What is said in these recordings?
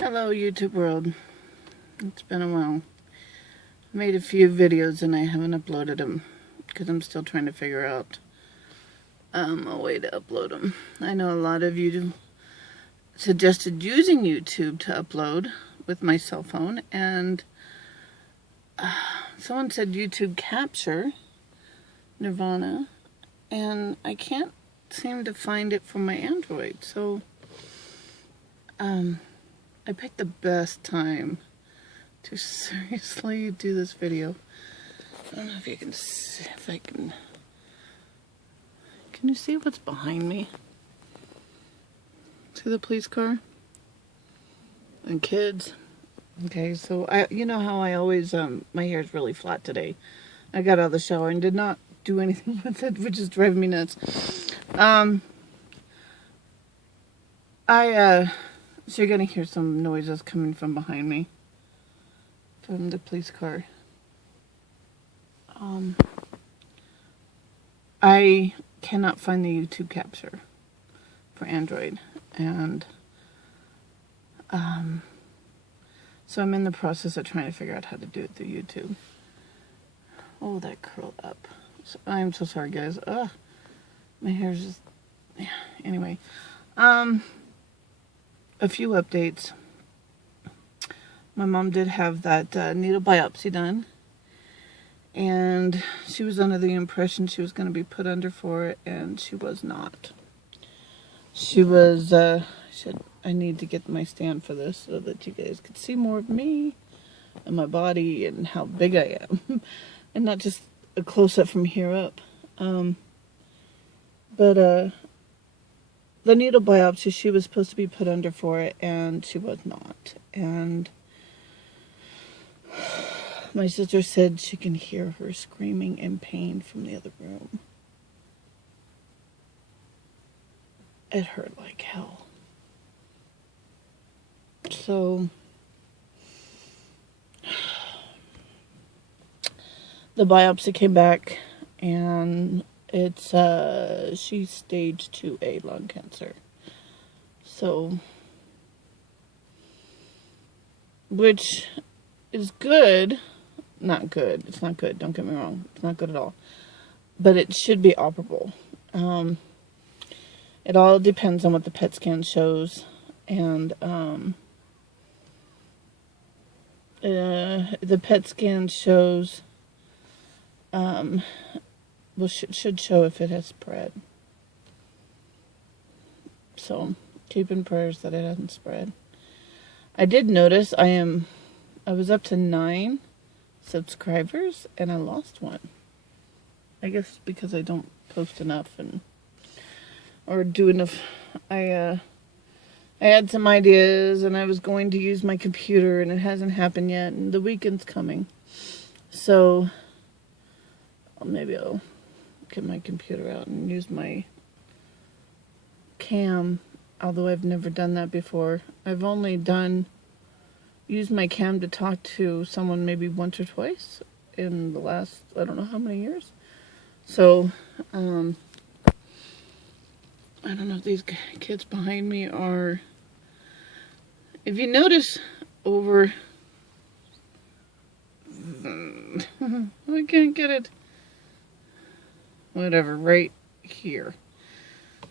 Hello YouTube world. It's been a while. I made a few videos and I haven't uploaded them because I'm still trying to figure out a way to upload them. I know a lot of you suggested using YouTube to upload with my cell phone, and someone said YouTube Capture Nirvana, and I can't seem to find it for my Android. So I picked the best time to seriously do this video. I don't know if you can see, if I can you see what's behind me? See the police car? And kids. Okay, so you know how I always, my hair is really flat today. I got out of the shower and did not do anything with it, which is driving me nuts. So you're gonna hear some noises coming from behind me. From the police car. I cannot find the YouTube Capture for Android, and so I'm in the process of trying to figure out how to do it through YouTube. Oh, that curled up. So, I'm so sorry, guys. My hair's just, yeah. Anyway, a few updates. My mom did have that needle biopsy done, and she was under the impression she was going to be put under for it, and she was not. She was, I need to get my stand for this so that you guys could see more of me and my body and how big I am. And not just a close-up from here up. But the needle biopsy, she was supposed to be put under for it, and she was not. And my sister said she can hear her screaming in pain from the other room. It hurt like hell. So the biopsy came back, and it's she's stage 2A lung cancer. So, which is good. Not good. It's not good. Don't get me wrong. It's not good at all. But it should be operable. It all depends on what the PET scan shows, and the PET scan shows, should show if it has spread. So keep in prayers that it hasn't spread. I did notice I was up to 9 subscribers, and I lost one. I guess because I don't post enough or do enough. I had some ideas, and I was going to use my computer, and it hasn't happened yet, and the weekend's coming. So maybe I'll get my computer out and use my cam, although I've never done that before. I've only used my cam to talk to someone maybe once or twice in the last, I don't know how many years. So, I don't know if these kids behind me are, if you notice over, I can't get it, whatever, right here,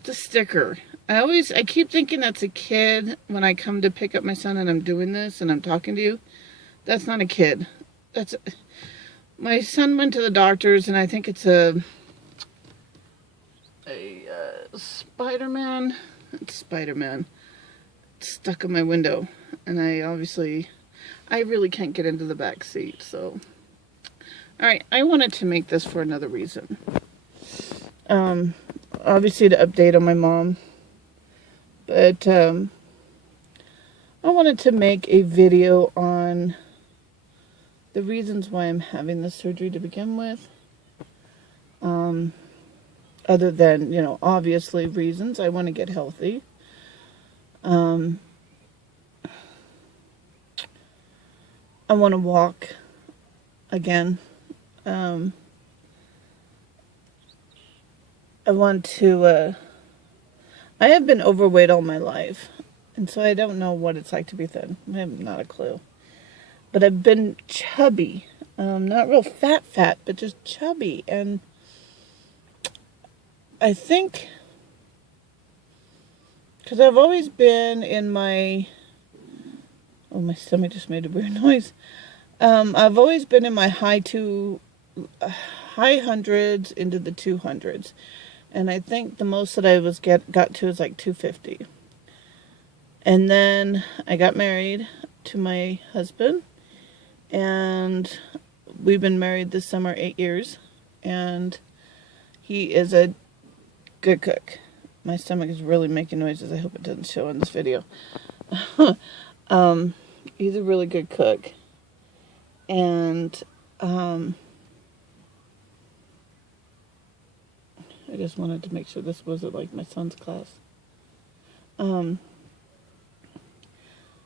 the sticker. I keep thinking that's a kid when I come to pick up my son and I'm doing this and I'm talking to you. That's not a kid. My son went to the doctors, and I think it's a Spider-Man. It's Spider-Man. It's stuck in my window, and I really can't get into the back seat. So, alright, I wanted to make this for another reason. Obviously to update on my mom. But I wanted to make a video on the reasons why I'm having the surgery to begin with. Other than, obviously reasons. I want to get healthy. I want to walk again. I want to, I have been overweight all my life. And so I don't know what it's like to be thin. I have not a clue. But I've been chubby. Not real fat, but just chubby. And I think, because I've always been in my, oh, my stomach just made a weird noise. I've always been in my high hundreds into the 200s. And I think the most that I got to is like 250. And then I got married to my husband, and we've been married this summer 8 years, and he is a good cook. My stomach is really making noises. I hope it doesn't show in this video. He's a really good cook, and I just wanted to make sure this wasn't like my son's class.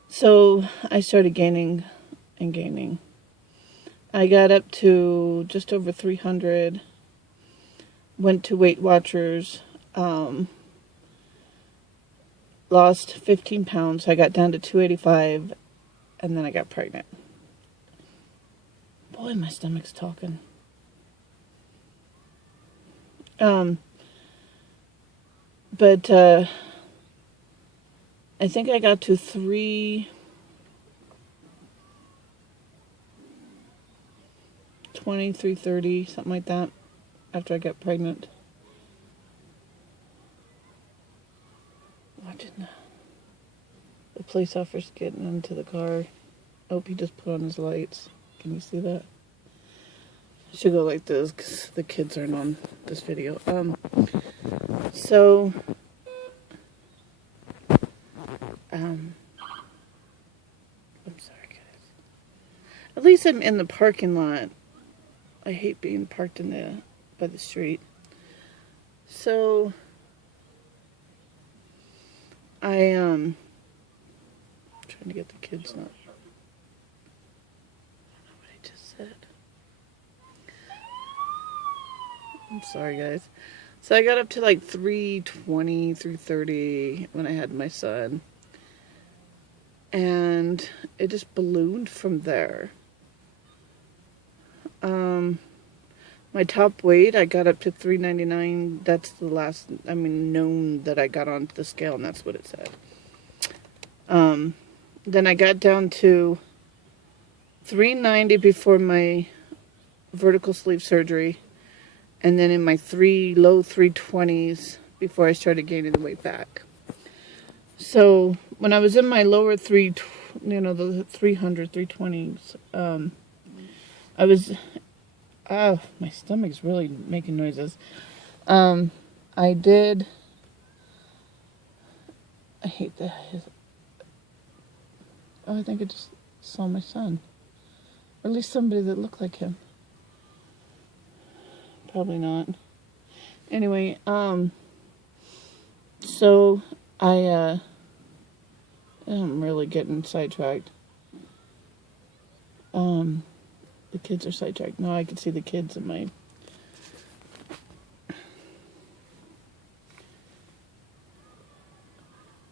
So I started gaining and gaining. I got up to just over 300, went to Weight Watchers, lost 15 pounds. I got down to 285, and then I got pregnant. Boy, my stomach's talking. But I think I got to 320, 330, something like that, after I got pregnant. Watching the police officer's getting into the car. Oh, he just put on his lights. Can you see that? I should go like this because the kids aren't on this video. I'm sorry, guys. At least I'm in the parking lot. I hate being parked by the street. So trying to get the kids not. I don't know what I just said. I'm sorry, guys. So I got up to like 320, 330 when I had my son. And it just ballooned from there. My top weight, I got up to 399. That's the last, known that I got onto the scale, and that's what it said. Then I got down to 390 before my vertical sleeve surgery, and then in my low 320s before I started gaining the weight back. So when I was in my lower the 300, 320s, I was, my stomach's really making noises. I hate that. Oh, I think I just saw my son. Or at least somebody that looked like him. Probably not. Anyway, so I'm really getting sidetracked. The kids are sidetracked. No, I can see the kids in my...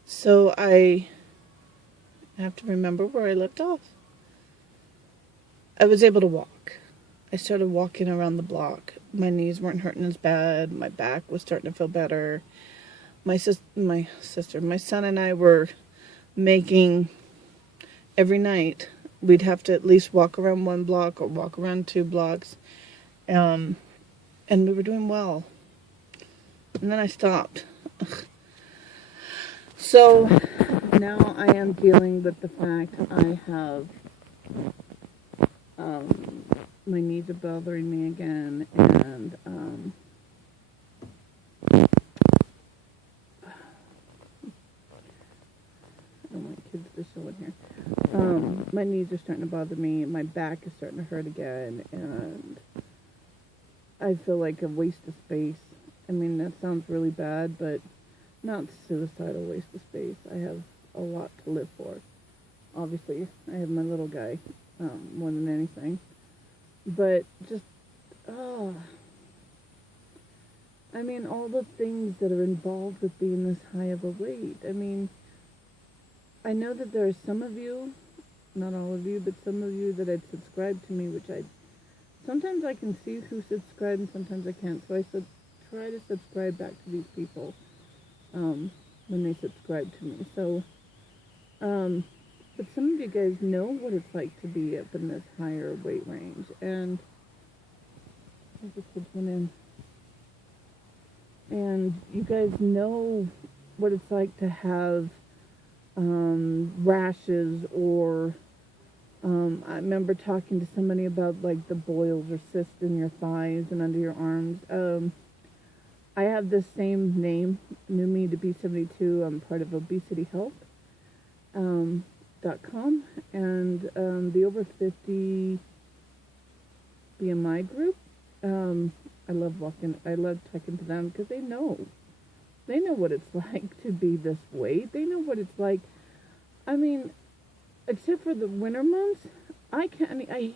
So I have to remember where I left off. I was able to walk. I started walking around the block. My knees weren't hurting as bad. My back was starting to feel better. My son and I were making, every night, we'd have to at least walk around 1 block or walk around 2 blocks. And we were doing well. And then I stopped. So now I am dealing with the fact I have, my knees are bothering me again, and I don't want kids to show in here. My knees are starting to bother me, my back is starting to hurt again, and I feel like a waste of space. I mean, that sounds really bad, but not suicidal waste of space. I have a lot to live for. Obviously, I have my little guy, more than anything. But just, all the things that are involved with being this high of a weight. I know that there are some of you, not all of you, but some of you that had subscribed to me, which sometimes I can see who subscribed and sometimes I can't. So I try to subscribe back to these people when they subscribe to me. So, but some of you guys know what it's like to be up in this higher weight range. And I just put one in. And you guys know what it's like to have rashes, or I remember talking to somebody about like the boils or cysts in your thighs and under your arms. I have the same name, New Me to B72. I'm part of ObesityHealth.com, and the over 50 BMI group. I love talking to them because they know what it's like to be this weight. They know what it's like. I mean, except for the winter months, I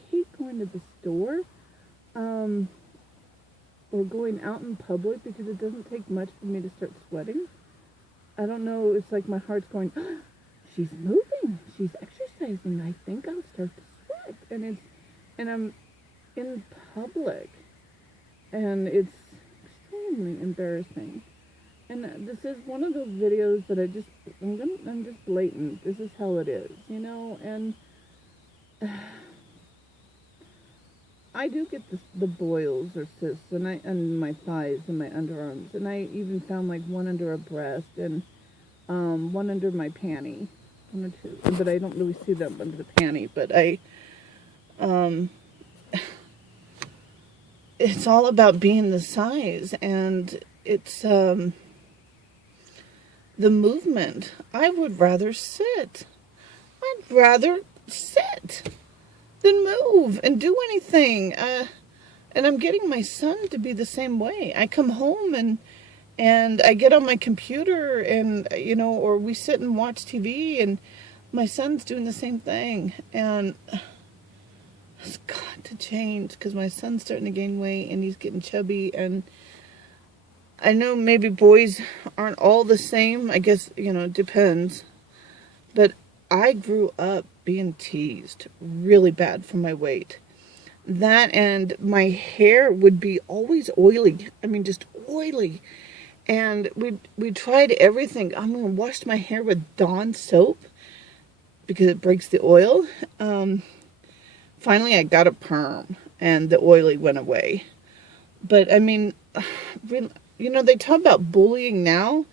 hate going to the store, or going out in public, because it doesn't take much for me to start sweating. I don't know, it's like my heart's going, oh, she's moving, she's exercising, I think I'll start to sweat. And I'm in public, and it's extremely embarrassing. And this is one of those videos that I'm just blatant. This is how it is, you know. And I do get the boils or cysts, and my thighs and my underarms, and I even found like one under a breast and one under my panty, one or two. But I don't really see them under the panty. But it's all about being the size, and it's the movement. I would rather sit. I'd rather sit than move and do anything. And I'm getting my son to be the same way. I come home and I get on my computer and, you know, or we sit and watch TV, and my son's doing the same thing. And it's got to change, because my son's starting to gain weight and he's getting chubby. And I know maybe boys aren't all the same. I guess, you know, it depends. But I grew up being teased really bad for my weight. That, and my hair would be always oily. I mean, just oily. And we tried everything. I'm going to wash my hair with Dawn soap because it breaks the oil. Finally, I got a perm and the oily went away. But, I mean, really, you know, they talk about bullying now.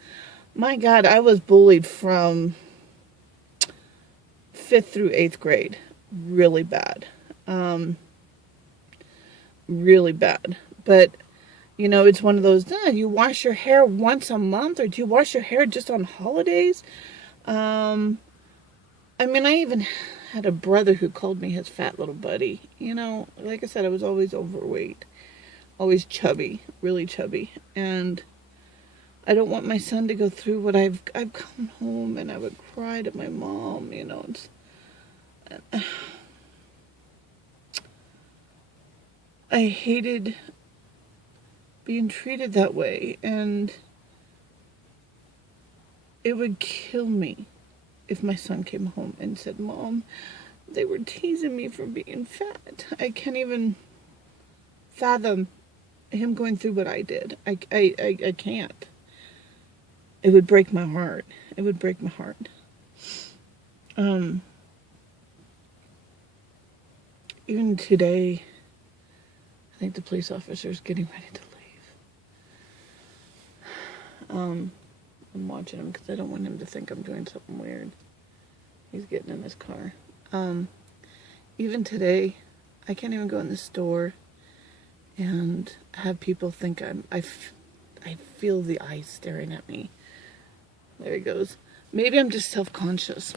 My God, I was bullied from 5th through 8th grade. Really bad. Really bad. But, you know, it's one of those, you wash your hair once a month, or do you wash your hair just on holidays? I mean, I even had a brother who called me his fat little buddy. You know, like I said, I was always overweight. Always chubby, really chubby. And I don't want my son to go through what I've come home and I would cry to my mom, you know. I hated being treated that way, and it would kill me if my son came home and said, Mom, they were teasing me for being fat. I can't even fathom him going through what I did. I can't. It would break my heart. It would break my heart. Even today, I think the police officer is getting ready to leave. I'm watching him because I don't want him to think I'm doing something weird. He's getting in his car. Even today, I can't even go in the store and have people think I feel the eyes staring at me. There he goes. Maybe I'm just self-conscious.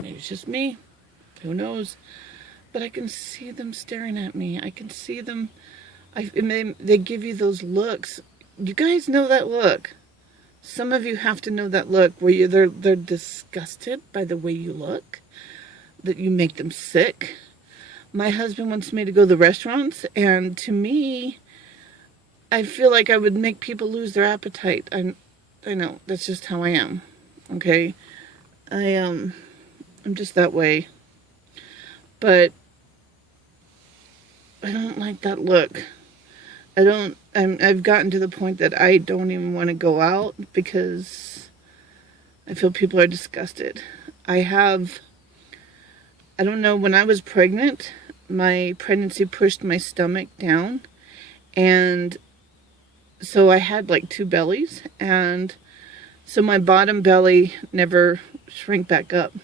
Maybe it's just me. Who knows? But I can see them staring at me. I can see them. They give you those looks. You guys know that look. Some of you have to know that look where they're disgusted by the way you look, that you make them sick. My husband wants me to go to the restaurants, and to me, I feel like I would make people lose their appetite. I know, that's just how I am, okay? I'm just that way. But I don't like that look. I've gotten to the point that I don't even want to go out because I feel people are disgusted. I don't know, when I was pregnant, my pregnancy pushed my stomach down, and so I had like 2 bellies, and so my bottom belly never shrank back up.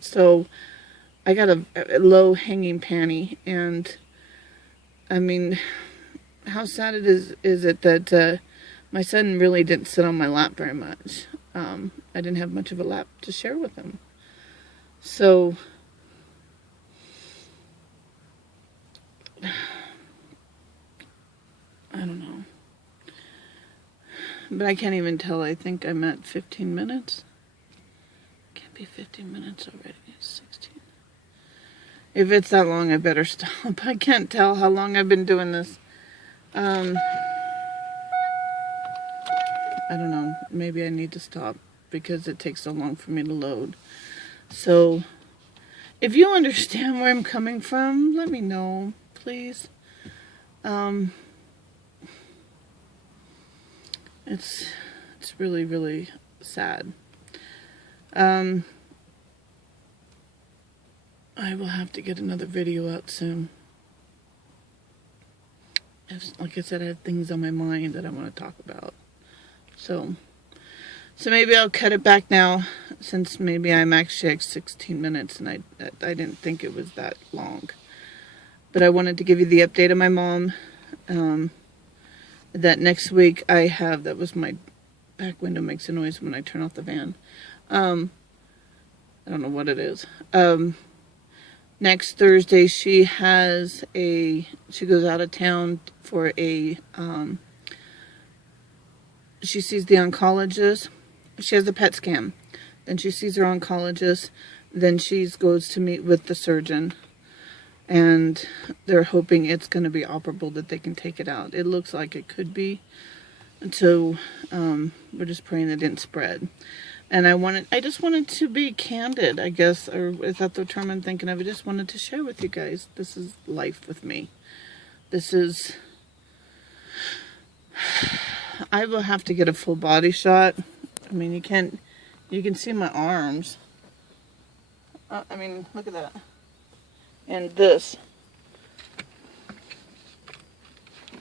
So I got a low hanging panty, and I mean, how sad is it that my son really didn't sit on my lap very much. I didn't have much of a lap to share with him. So I don't know. But I can't even tell. I think I'm at 15 minutes. Can't be 15 minutes already. It's 16. If it's that long, I better stop. I can't tell how long I've been doing this. I don't know. Maybe I need to stop because it takes so long for me to load. So, if you understand where I'm coming from, let me know, please. It's really, really sad. I will have to get another video out soon. Like I said, I have things on my mind that I want to talk about. So maybe I'll cut it back now, since maybe I'm actually at 16 minutes and I didn't think it was that long. But I wanted to give you the update of my mom. That next week I have, that was my back window makes a noise when I turn off the fan. I don't know what it is. Next Thursday she goes out of town for she sees the oncologist. She has a PET scan. Then she sees her oncologist. Then she goes to meet with the surgeon. And they're hoping it's going to be operable, that they can take it out. It looks like it could be. And so we're just praying it didn't spread. And I just wanted to be candid, I guess, or is that the term I'm thinking of? I just wanted to share with you guys. This is life with me. I will have to get a full body shot. I mean, you can see my arms. I mean, look at that. And this.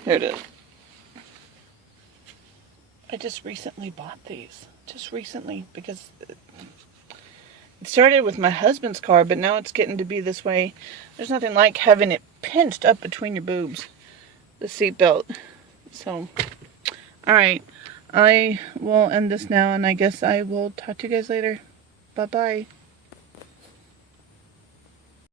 Here it is. I just recently bought these. Just recently, because it started with my husband's car, but now it's getting to be this way. There's nothing like having it pinched up between your boobs. The seatbelt. So, alright. I will end this now, and I guess I will talk to you guys later. Bye-bye.